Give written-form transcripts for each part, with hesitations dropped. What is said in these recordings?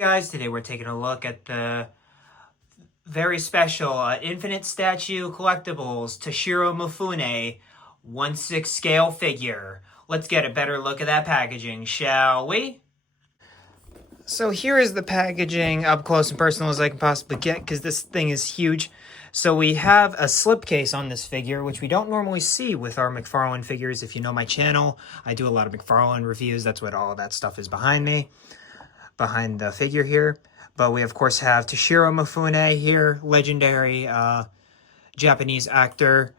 Guys, today we're taking a look at the very special Infinite Statue Collectibles Toshiro Mifune 1/6 scale figure. Let's get a better look at that packaging, shall we? So here is the packaging up close and personal as I can possibly get, because this thing is huge. So we have a slipcase on this figure, which we don't normally see with our McFarlane figures. If you know my channel, I do a lot of McFarlane reviews. That's what all of that stuff is behind me. Behind the figure here. But we of course have Toshiro Mifune here, legendary Japanese actor.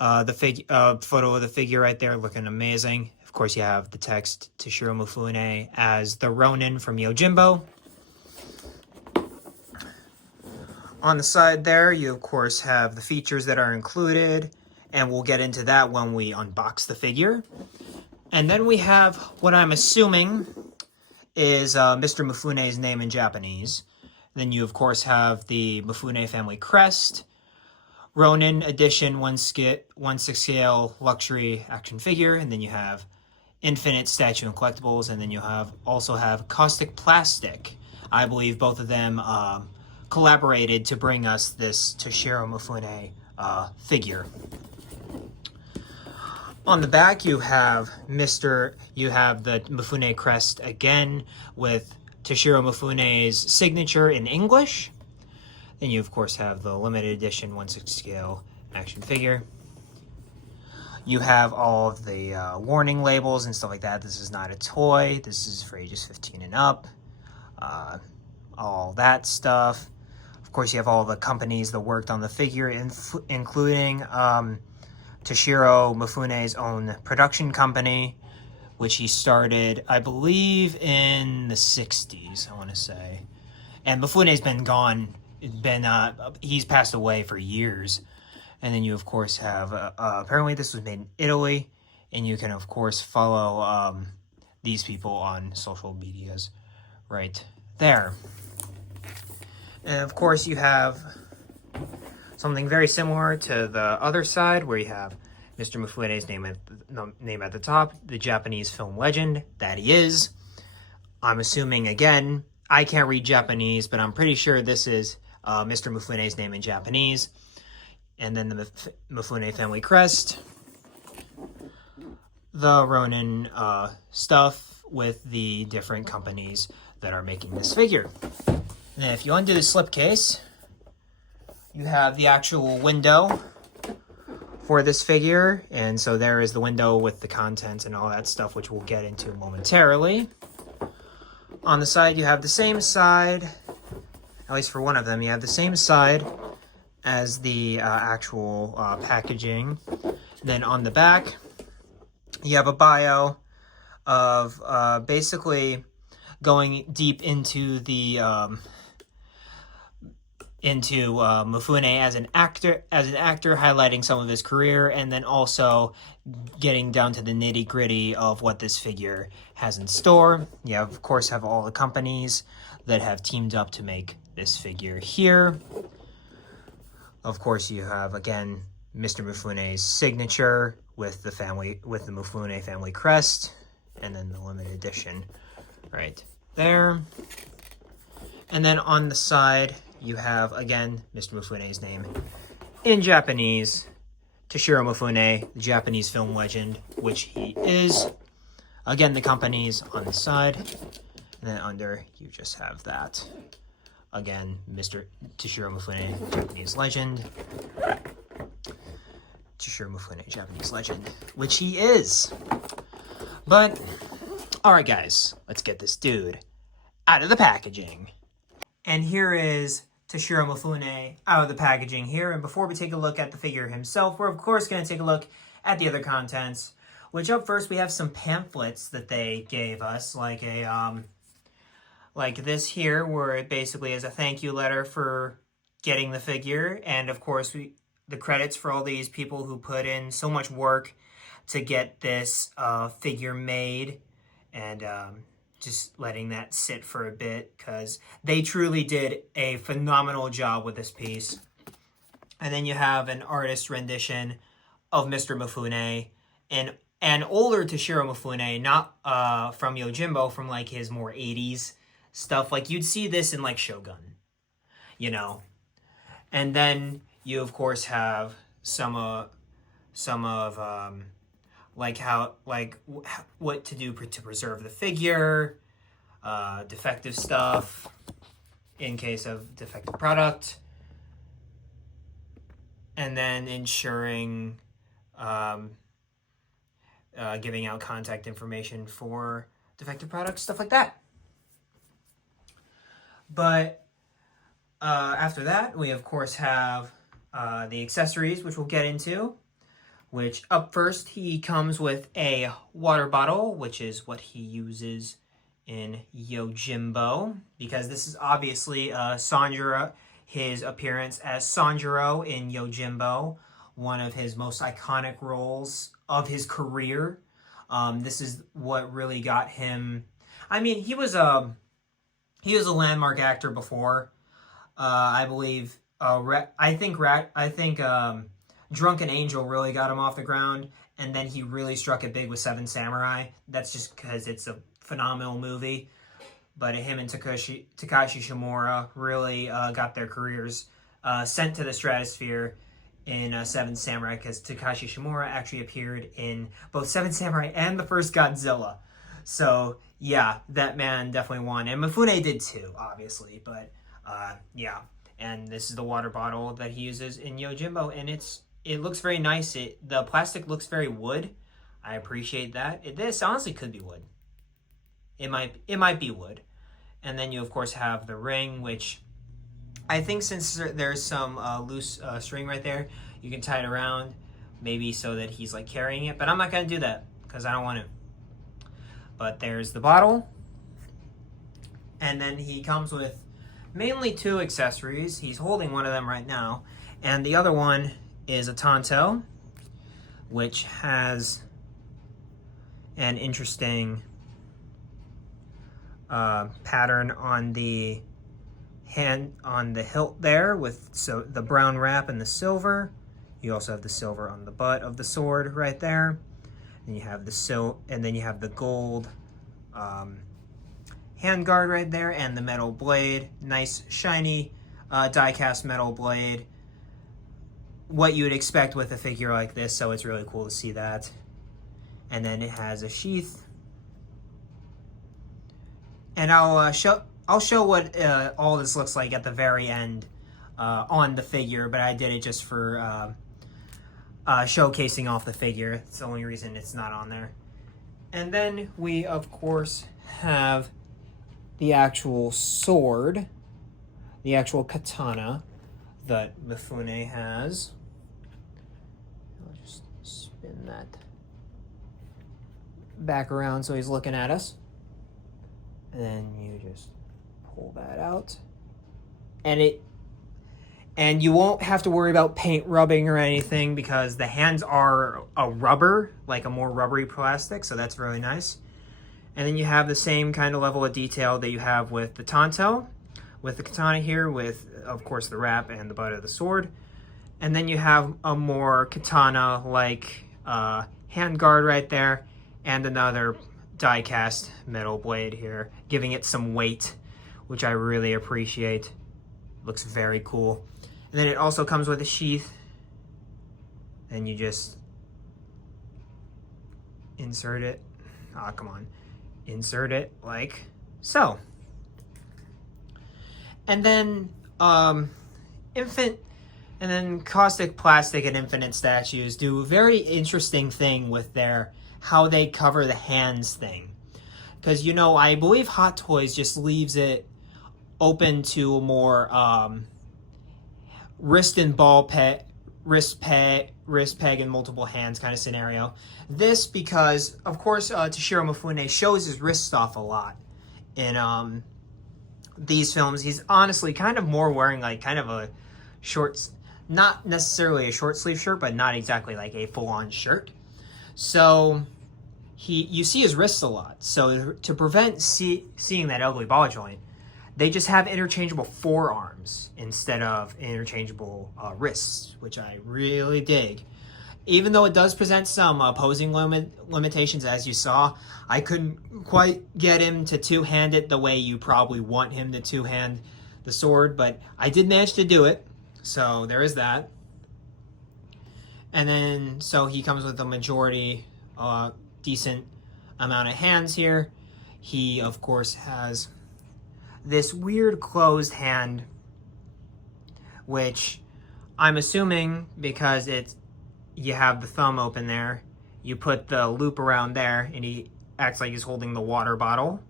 The photo of the figure right there, looking amazing. Of course, you have the text Toshiro Mifune as the Ronin from Yojimbo. On the side there, you of course have the features that are included, and we'll get into that when we unbox the figure. And then we have what I'm assuming is Mr. Mifune's name in Japanese. Then you, of course, have the Mifune family crest, Ronin edition 1/6 scale luxury action figure, and then you have Infinite Statue and Collectibles, and then you also have Kaustic Plastik. I believe both of them collaborated to bring us this Toshiro Mifune figure. On the back, you have the Mifune crest again with Toshiro Mifune's signature in English. Then you, of course, have the limited edition 1/6 scale action figure. You have all of the warning labels and stuff like that. This is not a toy. This is for ages 15 and up. All that stuff. Of course, you have all the companies that worked on the figure, including Toshiro Mifune's own production company, which he started, I believe, in the 60s, I want to say. And Mifune's he's passed away for years. And then you, of course, have, apparently this was made in Italy, and you can, of course, follow these people on social medias right there. And, of course, you have something very similar to the other side, where you have Mr. Mifune's name at the top, the Japanese film legend that he is. I'm assuming, again, I can't read Japanese, but I'm pretty sure this is Mr. Mifune's name in Japanese. And then the Mifune family crest, the Ronin stuff with the different companies that are making this figure. And if you undo the slipcase, you have the actual window for this figure. And so there is the window with the contents and all that stuff, which we'll get into momentarily. On the side, you have the same side, at least for one of them, you have the same side as the actual packaging. Then on the back, you have a bio of basically going deep into the Mifune as an actor, highlighting some of his career, and then also getting down to the nitty-gritty of what this figure has in store. You, of course, have all the companies that have teamed up to make this figure here. Of course, you have, again, Mr. Mifune's signature with the Mifune family crest, and then the limited edition right there. And then on the side, you have, again, Mr. Mifune's name in Japanese, Toshiro Mifune, the Japanese film legend, which he is. Again, the companies on the side. And then under, you just have that. Again, Mr. Toshiro Mifune, Japanese legend. Toshiro Mifune, Japanese legend, which he is. But, alright guys, let's get this dude out of the packaging. And here is Toshiro Mifune out of the packaging here. And before we take a look at the figure himself, we're of course going to take a look at the other contents. Which up first, we have some pamphlets that they gave us, like this here, where it basically is a thank you letter for getting the figure. And of course, the credits for all these people who put in so much work to get this figure made. And just letting that sit for a bit, because they truly did a phenomenal job with this piece. And then you have an artist rendition of Mr. Mifune, and an older Toshiro Mifune, not from Yojimbo, from like his more 80s stuff. Like, you'd see this in, like, Shogun, you know? And then you, of course, have some of like, what to do to preserve the figure, defective stuff in case of defective product, and then ensuring, giving out contact information for defective products, stuff like that. But after that, we of course have the accessories, which we'll get into. Which up first, he comes with a water bottle, which is what he uses in Yojimbo, because this is obviously Sanjuro, his appearance as Sanjuro in Yojimbo, one of his most iconic roles of his career. This is what really got him. I mean, he was a landmark actor before. I believe. I think Drunken Angel really got him off the ground, and then he really struck it big with Seven Samurai. That's just because it's a phenomenal movie. But him and Takashi Shimura really got their careers sent to the stratosphere in Seven Samurai, because Takashi Shimura actually appeared in both Seven Samurai and the first Godzilla. So, yeah, that man definitely won. And Mifune did too, obviously. But, yeah. And this is the water bottle that he uses in Yojimbo, and it looks very nice. The plastic looks very wood. I appreciate that. This honestly could be wood. It might be wood. And then you of course have the ring, which I think since there's some loose string right there, you can tie it around, maybe so that he's like carrying it. But I'm not gonna do that because I don't want to. But there's the bottle, and then he comes with mainly two accessories. He's holding one of them right now, and the other one is a tanto, which has an interesting pattern on the hilt there, with the brown wrap and the silver. You also have the silver on the butt of the sword right there. And you have the gold handguard right there, and the metal blade, nice shiny die-cast metal blade. What you would expect with a figure like this, so it's really cool to see that. And then it has a sheath. And I'll show what all this looks like at the very end on the figure, but I did it just for showcasing off the figure. It's the only reason it's not on there. And then we, of course, have the actual sword, the actual katana that Mifune has. I'll just spin that back around so he's looking at us. And then you just pull that out. And you won't have to worry about paint rubbing or anything, because the hands are a rubber, like a more rubbery plastic, so that's really nice. And then you have the same kind of level of detail that you have with the tanto, with the katana here, with, of course, the wrap and the butt of the sword. And then you have a more katana-like handguard right there, and another die-cast metal blade here, giving it some weight, which I really appreciate. Looks very cool. And then it also comes with a sheath, and you just insert it. Ah, come on. Insert it like so. And then Kaustic, Plastik, and Infinite Statues do a very interesting thing with how they cover the hands thing. Because, I believe Hot Toys just leaves it open to a more wrist peg and multiple hands kind of scenario. This because, of course, Toshiro Mifune shows his wrists off a lot in these films. He's honestly kind of more wearing like kind of a short, not necessarily a short sleeve shirt, but not exactly like a full-on shirt. So you see his wrists a lot. So to prevent seeing that ugly ball joint, they just have interchangeable forearms instead of interchangeable wrists, which I really dig. even though it does present some posing limitations, as you saw, I couldn't quite get him to two-hand it the way you probably want him to two-hand the sword, but I did manage to do it, so there is that. And then, so he comes with a majority, decent amount of hands here. He, of course, has this weird closed hand, which I'm assuming because you have the thumb open there, you put the loop around there, and he acts like he's holding the water bottle,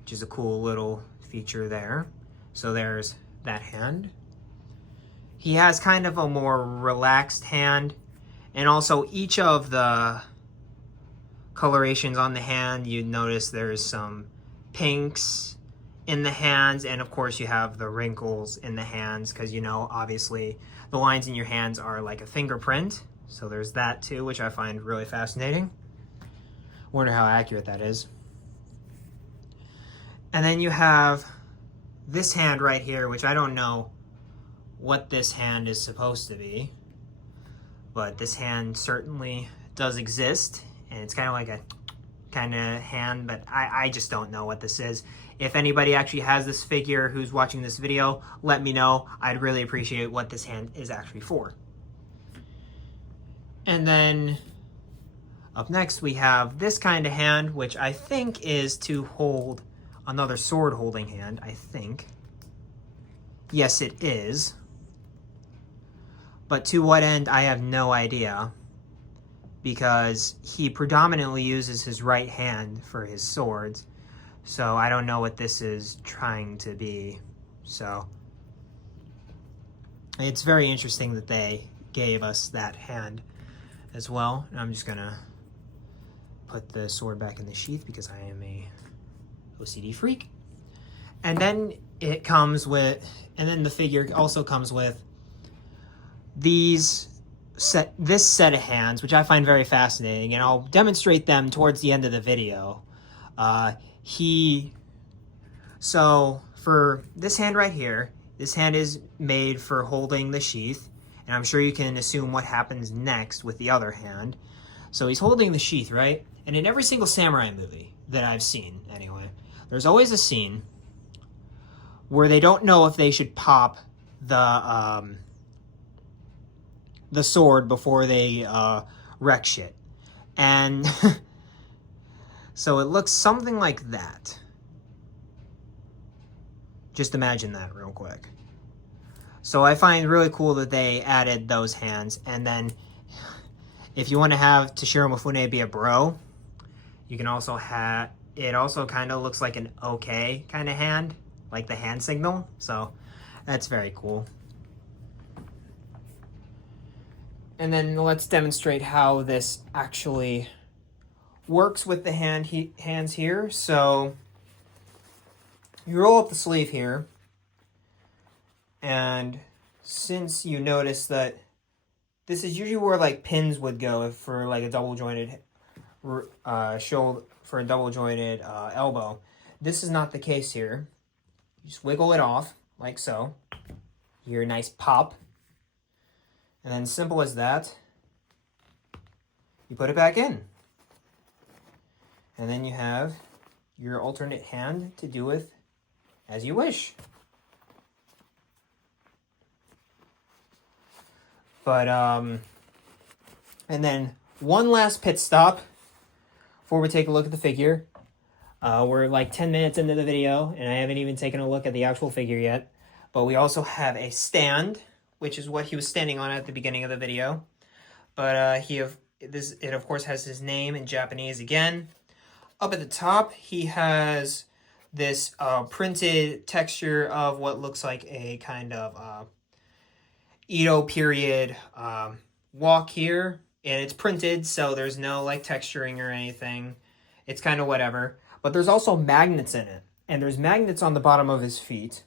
which is a cool little feature there. So there's that hand. He has kind of a more relaxed hand, and also each of the colorations on the hand, you notice there's some pinks in the hands, and of course you have the wrinkles in the hands, because you know, obviously, the lines in your hands are like a fingerprint. So there's that too, which I find really fascinating. Wonder how accurate that is. And then you have this hand right here, which I don't know what this hand is supposed to be, but this hand certainly does exist, and it's kind of like a kind of hand, but I just don't know what this is. If anybody actually has this figure who's watching this video, let me know. I'd really appreciate what this hand is actually for. And then up next we have this kind of hand, which I think is to hold another sword holding hand, I think. Yes, it is. But to what end, I have no idea, because he predominantly uses his right hand for his swords. So I don't know what this is trying to be. So it's very interesting that they gave us that hand as well. And I'm just gonna put the sword back in the sheath because I am a OCD freak. And then it comes with, and then the figure also comes with this set of hands, which I find very fascinating, and I'll demonstrate them towards the end of the video. So for this hand right here, this hand is made for holding the sheath, and I'm sure you can assume what happens next with the other hand. So he's holding the sheath, right? And in every single samurai movie that I've seen, anyway, there's always a scene where they don't know if they should pop the sword before they wreck shit. And so it looks something like that. Just imagine that real quick. So I find really cool that they added those hands. And then if you want to have Toshiro Mifune be a bro, you can also have, it also kind of looks like an okay kind of hand, like the hand signal. So that's very cool. And then let's demonstrate how this actually works with the hands here. So you roll up the sleeve here, and since you notice that this is usually where like pins would go for like a double jointed shoulder, for a double jointed elbow, this is not the case here. You just wiggle it off like so. You hear a nice pop. And then simple as that, you put it back in. And then you have your alternate hand to do with as you wish. But, and then one last pit stop before we take a look at the figure. We're like 10 minutes into the video, and I haven't even taken a look at the actual figure yet. But we also have a stand, which is what he was standing on at the beginning of the video. But it of course has his name in Japanese again. Up at the top, he has this printed texture of what looks like a kind of Edo period walk here. And it's printed, so there's no like texturing or anything. It's kind of whatever. But there's also magnets in it. And there's magnets on the bottom of his feet.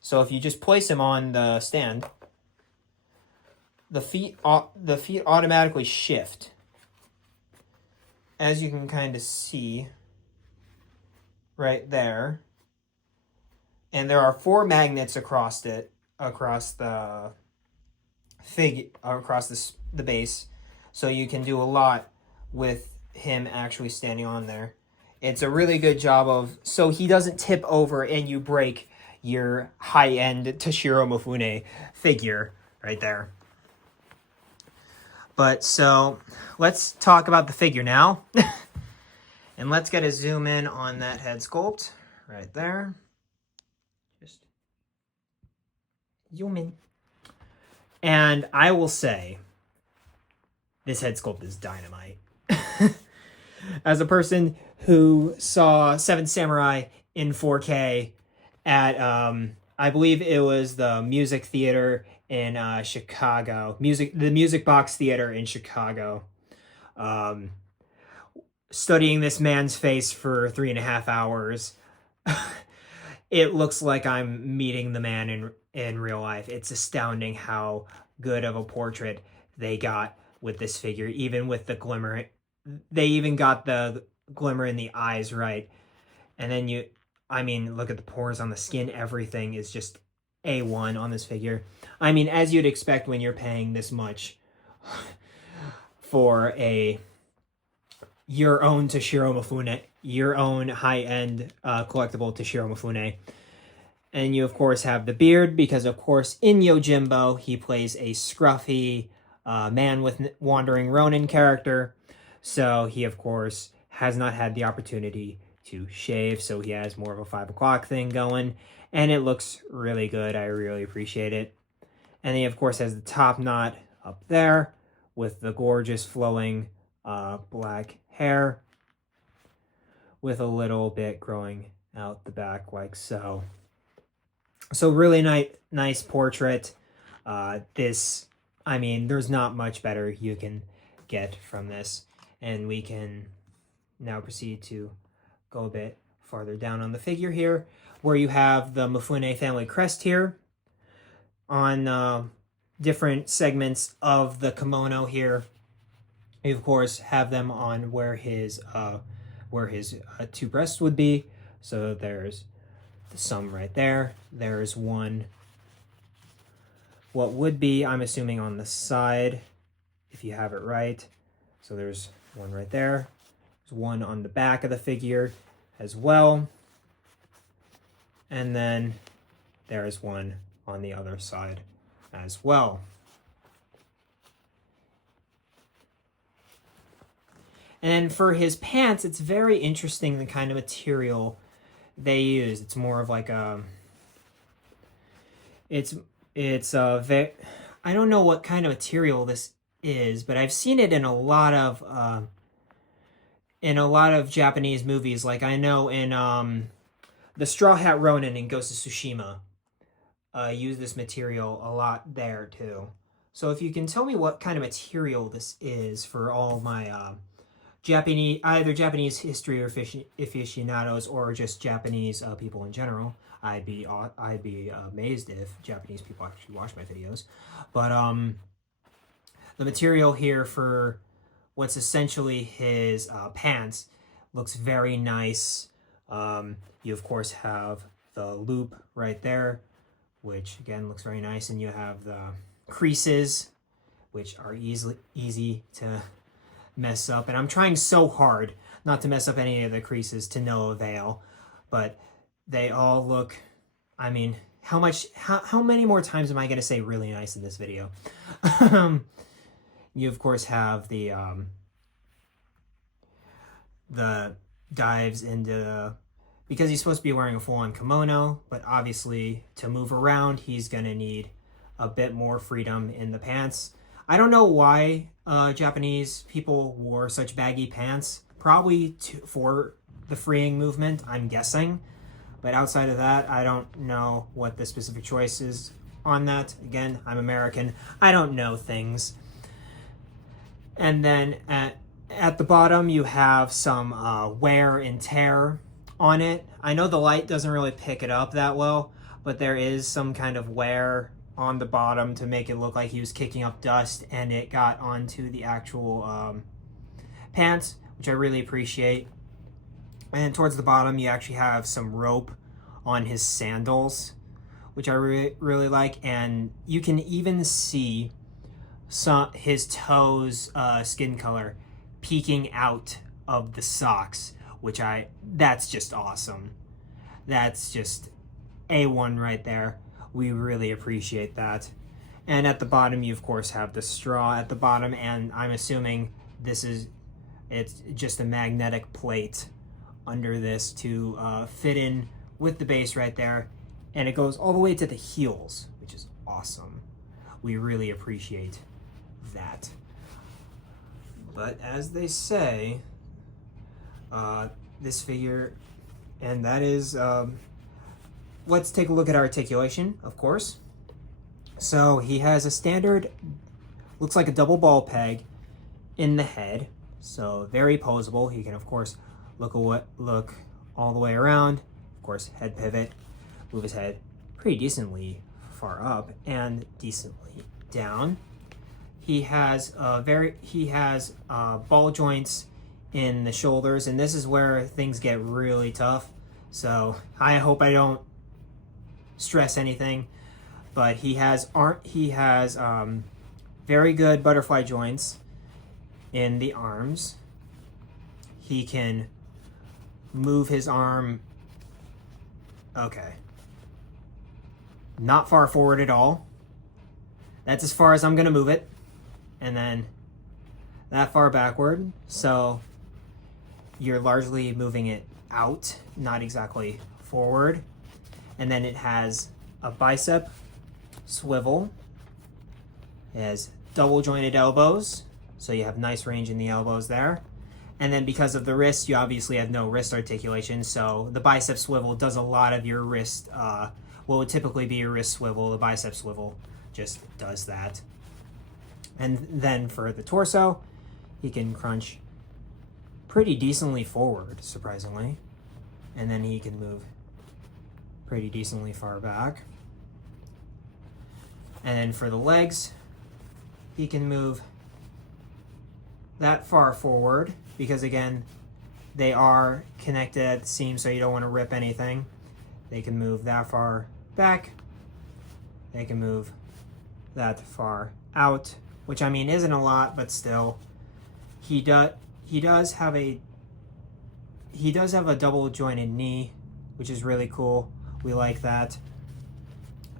So if you just place him on the stand, the feet automatically shift, as you can kind of see right there. And there are 4 magnets across the base. So you can do a lot with him actually standing on there. It's a really good job of, so he doesn't tip over and you break your high-end Toshiro Mifune figure right there. But so let's talk about the figure now. And let's get a zoom in on that head sculpt right there. Just zoom in. And I will say, this head sculpt is dynamite. As a person who saw Seven Samurai in 4K at, I believe it was the Music Theater in Chicago, the Music Box Theater in Chicago, studying this man's face for 3.5 hours, it looks like I'm meeting the man in real life. It's astounding how good of a portrait they got with this figure, even with the glimmer. They even got the glimmer in the eyes right. And then look at the pores on the skin. Everything is just A1 on this figure. I mean, as you'd expect when you're paying this much for your own Toshiro Mifune, your own high-end collectible Toshiro Mifune. And you, of course, have the beard, because, of course, in Yojimbo, he plays a scruffy man with Wandering Ronin character. So he, of course, has not had the opportunity to shave, so he has more of a 5 o'clock thing going. And it looks really good. I really appreciate it. And he, of course, has the top knot up there with the gorgeous flowing black hair with a little bit growing out the back like so. So really nice portrait. There's not much better you can get from this. And we can now proceed to go a bit farther down on the figure here, where you have the Mifune family crest here on different segments of the kimono here. You, of course, have them on where his two breasts would be. So there's some right there. There's one, what would be, I'm assuming, on the side, if you have it right. So there's one right there. There's one on the back of the figure as well. And then there's one on the other side as well. And for his pants, it's very interesting the kind of material they use. It's more of like a... I don't know what kind of material this is, but I've seen it in a lot of Japanese movies. Like I know in the Straw Hat Ronin in Ghost of Tsushima, use this material a lot there too. So if you can tell me what kind of material this is for all my either Japanese history or aficionados or just Japanese people in general, I'd be amazed if Japanese people actually watch my videos. But the material here for what's essentially his pants looks very nice. You of course have the loop right there, which again looks very nice, and you have the creases, which are easy to mess up. And I'm trying so hard not to mess up any of the creases to no avail, but they all look, I mean, how many more times am I going to say really nice in this video? You of course have the dives into, because he's supposed to be wearing a full-on kimono, but obviously to move around he's going to need a bit more freedom in the pants. I don't know why Japanese people wore such baggy pants, probably for the freeing movement, I'm guessing. But outside of that, I don't know what the specific choice is on that. Again, I'm American. I don't know things. And then at the bottom, you have some wear and tear on it. I know the light doesn't really pick it up that well, but there is some kind of wear on the bottom to make it look like he was kicking up dust and it got onto the actual pants, which I really appreciate. And towards the bottom, you actually have some rope on his sandals, which I really like. And you can even see his toes skin color peeking out of the socks, which that's just awesome. That's just A1 right there. We really appreciate that. And at the bottom, you of course have the straw at the bottom, and I'm assuming it's just a magnetic plate under this to fit in with the base right there. And it goes all the way to the heels, which is awesome. We really appreciate that. But as they say, this figure, and that is, let's take a look at articulation, of course. So he has a standard, looks like a double ball peg in the head. So very posable. He can, of course, look all the way around. Of course, head pivot, move his head pretty decently far up and decently down. He has ball joints in the shoulders, and this is where things get really tough. So I hope I don't stress anything, but he has very good butterfly joints in the arms. He can move his arm, okay, not far forward at all. That's as far as I'm gonna move it, and then that far backward. So you're largely moving it out, not exactly forward. And then it has a bicep swivel. It has double jointed elbows, so you have nice range in the elbows there. And then because of the wrist, you obviously have no wrist articulation, so the bicep swivel does a lot of your wrist, what would typically be your wrist swivel, the bicep swivel just does that. And then for the torso, he can crunch pretty decently forward, surprisingly. And then he can move pretty decently far back. And then for the legs, he can move that far forward because, again, they are connected at the seam, so you don't want to rip anything. They can move that far back. They can move that far out, which I mean isn't a lot, but still, he does have a double jointed knee, which is really cool. We like that.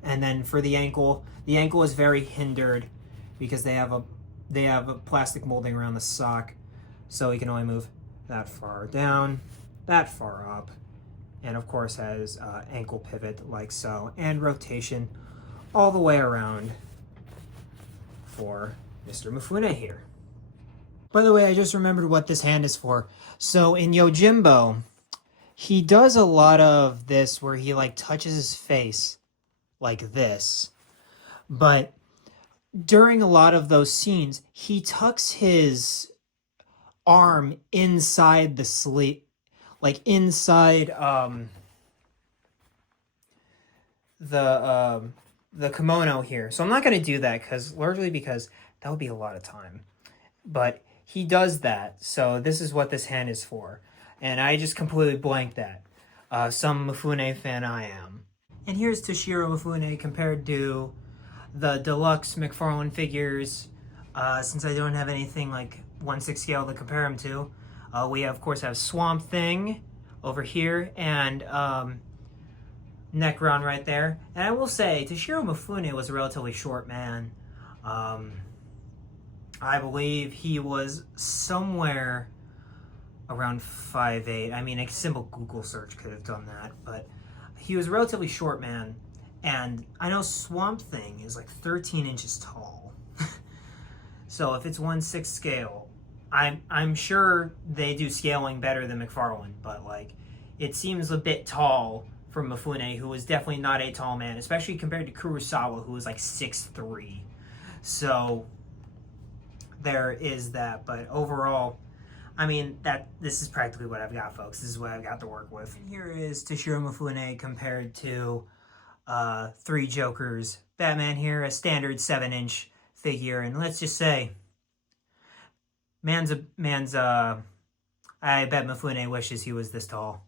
And then for the ankle is very hindered because they have a plastic molding around the sock, so he can only move that far down, that far up, and of course has ankle pivot like so, and rotation all the way around for Mr. Mifune here. By the way, I just remembered what this hand is for. So in Yojimbo, he does a lot of this where he like touches his face like this. But during a lot of those scenes, he tucks his arm inside the sleeve, like inside the kimono here. So I'm not going to do that largely because that would be a lot of time. But he does that. So this is what this hand is for. And I just completely blanked that. Some Mifune fan I am. And here's Toshiro Mifune compared to the deluxe McFarlane figures. Since I don't have anything like 1/6 scale to compare them to, we of course have Swamp Thing over here and Necron right there. And I will say, Toshiro Mifune was a relatively short man. I believe he was somewhere around 5'8". I mean, a simple Google search could have done that, but he was a relatively short man. And I know Swamp Thing is like 13 inches tall. So if it's 1/6 scale, I'm sure they do scaling better than McFarlane, but like it seems a bit tall for Mifune, who was definitely not a tall man, especially compared to Kurosawa, who was like 6'3". So there is that, but overall, I mean, this is practically what I've got, folks. This is what I've got to work with. And here is Toshiro Mifune compared to Three Jokers Batman here, a standard 7-inch figure, and let's just say, I bet Mifune wishes he was this tall.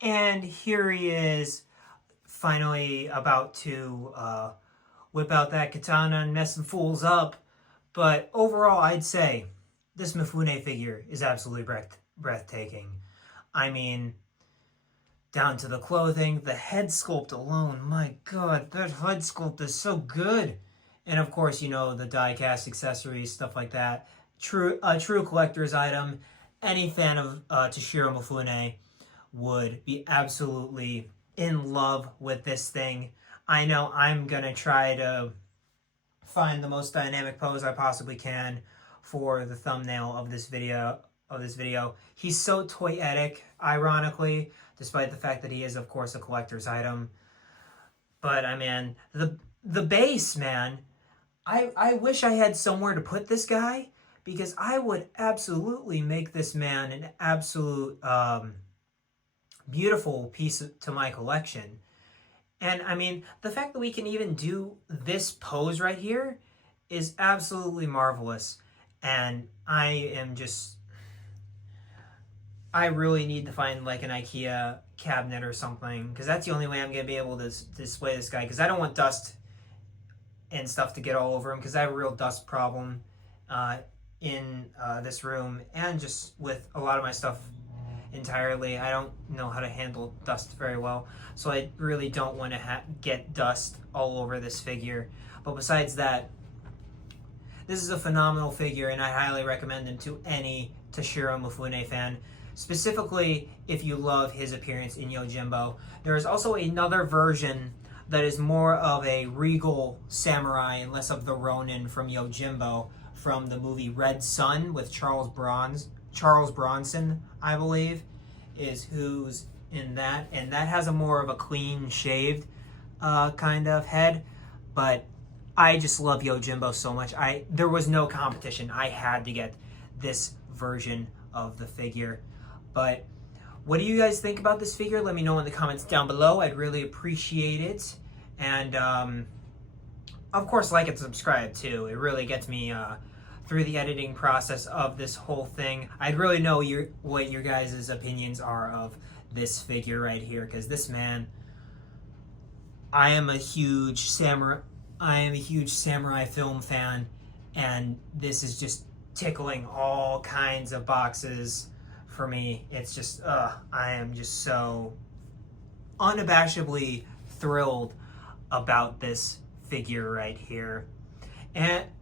And here he is, finally about to whip out that katana and mess some fools up. But overall, I'd say this Mifune figure is absolutely breathtaking. I mean, down to the clothing, the head sculpt alone. My God, that head sculpt is so good. And of course, you know, the die-cast accessories, stuff like that. A true collector's item. Any fan of Toshiro Mifune would be absolutely in love with this thing. I know I'm gonna try to find the most dynamic pose I possibly can for the thumbnail of this video. He's so toyetic, ironically, despite the fact that he is, of course, a collector's item. But I mean, the base, man. I wish I had somewhere to put this guy, because I would absolutely make this man an absolute beautiful piece to my collection. And I mean, the fact that we can even do this pose right here is absolutely marvelous. And I really need to find like an IKEA cabinet or something, because that's the only way I'm going to be able to display this guy, because I don't want dust and stuff to get all over him, because I have a real dust problem in this room, and just with a lot of my stuff entirely. I don't know how to handle dust very well, so I really don't want to get dust all over this figure. But besides that, this is a phenomenal figure, and I highly recommend him to any Toshiro Mifune fan, specifically if you love his appearance in Yojimbo. There is also another version that is more of a regal samurai and less of the Ronin from Yojimbo, from the movie Red Sun with Charles Bronson, I believe, is who's in that. And that has a more of a clean shaved kind of head. But I just love Yojimbo so much. There was no competition. I had to get this version of the figure. But what do you guys think about this figure? Let me know in the comments down below. I'd really appreciate it. And of course, like and subscribe too. It really gets me through the editing process of this whole thing. I'd really know what your guys' opinions are of this figure right here, because this man, I am a huge samurai film fan, and this is just tickling all kinds of boxes for me. It's just I am just so unabashedly thrilled about this figure right here.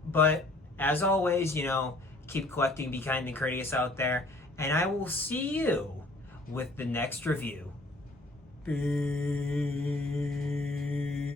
But as always, you know, keep collecting, be kind and courteous out there, and I will see you with the next review. Peace.